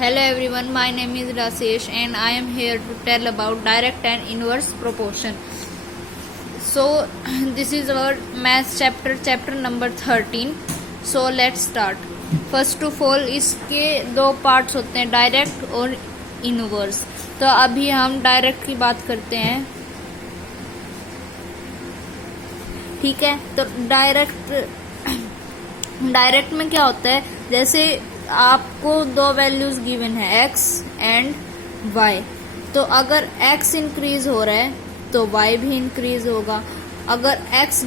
Hello everyone, my name is Rasesh and I am here to tell about direct and inverse proportion. So this is our math chapter number 13. So let's start. First of all इसके दो parts होते हैं, direct और inverse. तो अभी हम direct की बात करते हैं. ठीक है, तो डायरेक्ट में क्या होता है, जैसे आपको दो वैल्यूज गिवन है x एंड y. तो अगर x इंक्रीज हो रहा है तो y भी इंक्रीज होगा. अगर x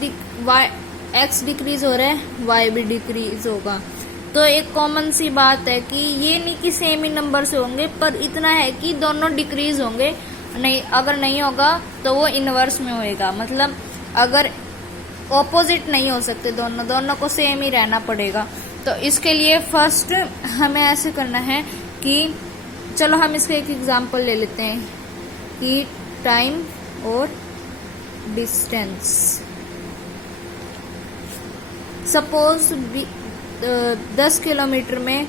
डिक्रीज हो रहा है y भी डिक्रीज होगा. तो एक कॉमन सी बात है कि ये नहीं कि सेम ही नंबर से होंगे, पर इतना है कि दोनों डिक्रीज होंगे. नहीं, अगर नहीं होगा तो वो इनवर्स में होएगा. मतलब अगर ऑपोजिट नहीं हो सकते, दोनों को सेम ही रहना पड़ेगा. तो इसके लिए फर्स्ट हमें ऐसे करना है कि चलो हम इसका एक एग्जांपल ले लेते हैं कि टाइम और डिस्टेंस. सपोज 10 किलोमीटर में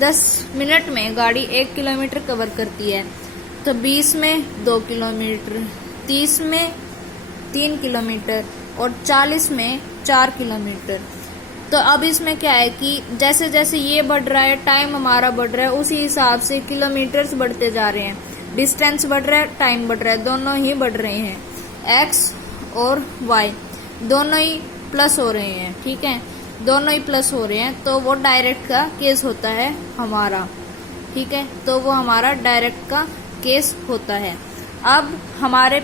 10 मिनट में गाड़ी 1 किलोमीटर कवर करती है, तो 20 में 2 किलोमीटर, 30 में 3 किलोमीटर और 40 में 4 किलोमीटर. तो अब इसमें क्या है कि जैसे जैसे ये बढ़ रहा है, टाइम हमारा बढ़ रहा है, उसी हिसाब से किलोमीटर्स बढ़ते जा रहे हैं. डिस्टेंस बढ़ रहा है, टाइम बढ़ रहा है, दोनों ही बढ़ रहे हैं. x और y दोनों ही प्लस हो रहे हैं. ठीक है, दोनों ही प्लस हो रहे हैं, तो वो डायरेक्ट का केस होता है हमारा. ठीक है, तो वो हमारा डायरेक्ट का केस होता है. अब हमारे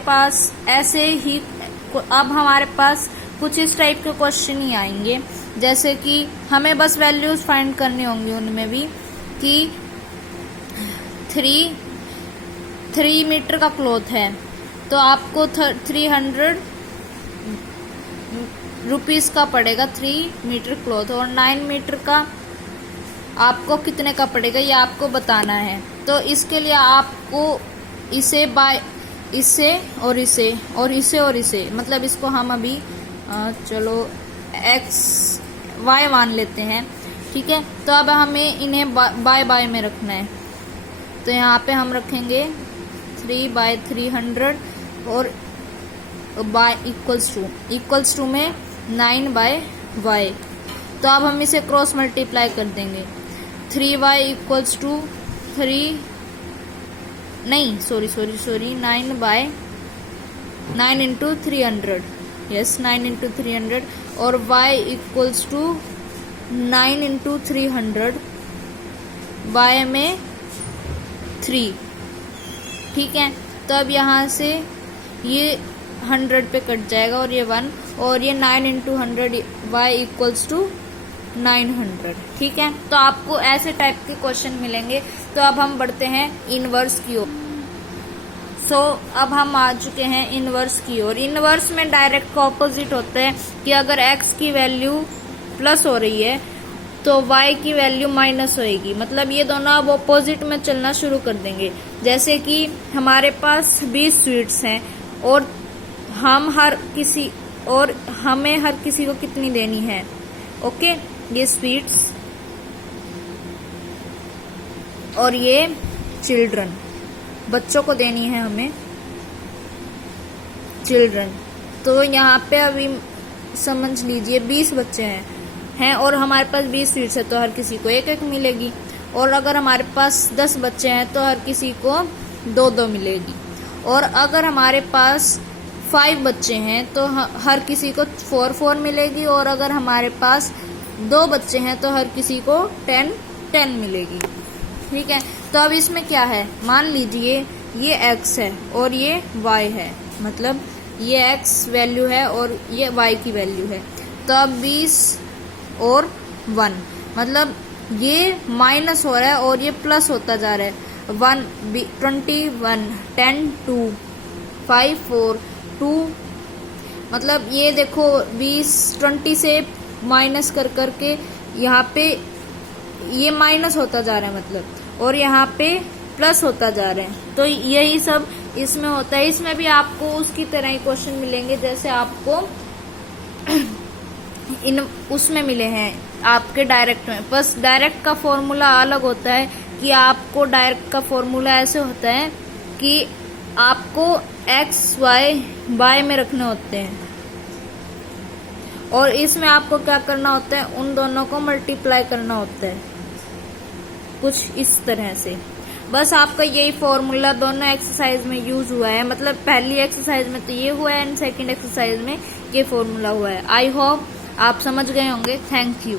पास कुछ इस टाइप के क्वेश्चन ही आएंगे, जैसे कि हमें बस वैल्यूज फाइंड करनी होंगी उनमें भी, कि 3 मीटर का क्लॉथ है तो आपको 300 रुपीस का पड़ेगा 3 मीटर क्लॉथ, और 9 मीटर का आपको कितने का पड़ेगा ये आपको बताना है. तो इसके लिए आपको इसे और इसे मतलब इसको हम अभी चलो y मान लेते हैं. ठीक है, तो अब हमें इन्हें बाय में रखना है. तो यहाँ पे हम रखेंगे 3/300 और बाय इक्वल्स टू में 9/y. तो अब हम इसे क्रॉस मल्टीप्लाई कर देंगे. 3y equals to 9 into 300. Yes, 9 into 300 और y equals to 9 into 300, y में 3. ठीक है, तो अब यहाँ से ये 100 पे कट जाएगा और ये 1, और ये 9 इंटू 100 y इक्वल्स टू 900. ठीक है, तो आपको ऐसे टाइप के क्वेश्चन मिलेंगे. तो अब हम बढ़ते हैं इनवर्स की ओर. अब हम आ चुके हैं इनवर्स की ओर. इनवर्स में डायरेक्ट का ऑपोजिट होता है कि अगर x की वैल्यू प्लस हो रही है तो y की वैल्यू माइनस होएगी. मतलब ये दोनों अब ऑपोजिट में चलना शुरू कर देंगे. जैसे कि हमारे पास 20 स्वीट्स हैं और हमें हर किसी को कितनी देनी है. ओके, ये स्वीट्स और ये चिल्ड्रन, बच्चों को देनी है हमें चिल्ड्रन. तो यहाँ पे अभी समझ लीजिए 20 बच्चे हैं और हमारे पास 20 स्वीट्स है, तो हर किसी को एक मिलेगी. और अगर हमारे पास 10 बच्चे हैं तो हर किसी को 2 मिलेगी. और अगर हमारे पास 5 बच्चे हैं तो हर किसी को 4 मिलेगी. और अगर हमारे पास 2 बच्चे हैं तो हर किसी को 10 मिलेगी. ठीक है, तो अब इसमें क्या है, मान लीजिए ये x है और ये y है. मतलब ये x वैल्यू है और ये y की वैल्यू है. तो अब 20 और 1, मतलब ये माइनस हो रहा है और ये प्लस होता जा रहा है. 21, 10, 2, 5, 4, 2. मतलब ये देखो 20 से माइनस करके यहाँ पे ये माइनस होता जा रहा है, मतलब, और यहाँ पे प्लस होता जा रहा है. तो यही सब इसमें होता है. इसमें भी आपको उसकी तरह ही क्वेश्चन मिलेंगे जैसे आपको उसमें मिले हैं आपके डायरेक्ट में। बस डायरेक्ट का फॉर्मूला अलग होता है कि आपको डायरेक्ट का फॉर्मूला ऐसे होता है कि आपको x y में रखने होते हैं, और इसमें आपको क्या करना होता है, उन दोनों को मल्टीप्लाई करना होता है कुछ इस तरह से। बस आपका यही फॉर्मूला दोनों एक्सरसाइज में यूज हुआ है, मतलब पहली एक्सरसाइज में तो ये हुआ है एंड सेकंड एक्सरसाइज में ये फॉर्मूला हुआ है। आई होप आप समझ गए होंगे। Thank you.